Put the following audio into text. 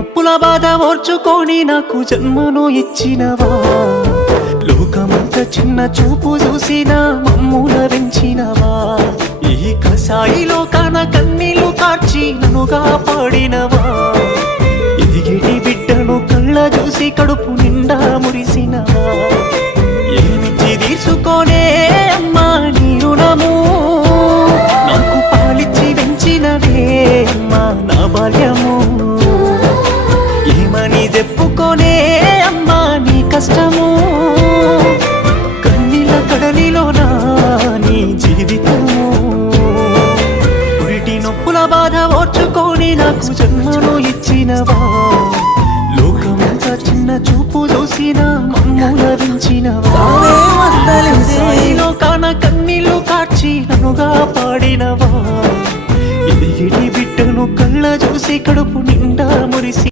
నొప్పుల బాధ ఓర్చుకొని నాకు జన్మను ఇచ్చినవా, లోకమంత చిన్న చూపు చూసిన మమ్ముల పెంచినవా, ఈ కసాయి లోకాన కన్నీళ్లు కార్చి నన్నుగా పాడినవా, ఎదిగిటి బిడ్డను కళ్ళ చూసి కడుపు నిండా మురిసినవా, ఏమిచ్చి తీసుకోనే అమ్మా నీ రుణము, నాకు పాలిచ్చి పెంచినవే అమ్మా నా బాల్యము, ఏమని చెప్పుకోనే అమ్మా నీ కష్టము, కన్నీళ్ళ కడలిలోనా నీ జీవితము, పురిటి నొప్పుల బాధ ఓర్చుకొని నాకు జన్మను ఇచ్చినవా, లోకమంత చిన్న చూపు చూసిన మమ్ముల వించినవా, లోకాన కన్నీళ్లు కార్చి నన్నుగా పాడినవా, ఎదిగిటి బిడ్డను కళ్ళ చూసి కడుపు నిండా మురిసి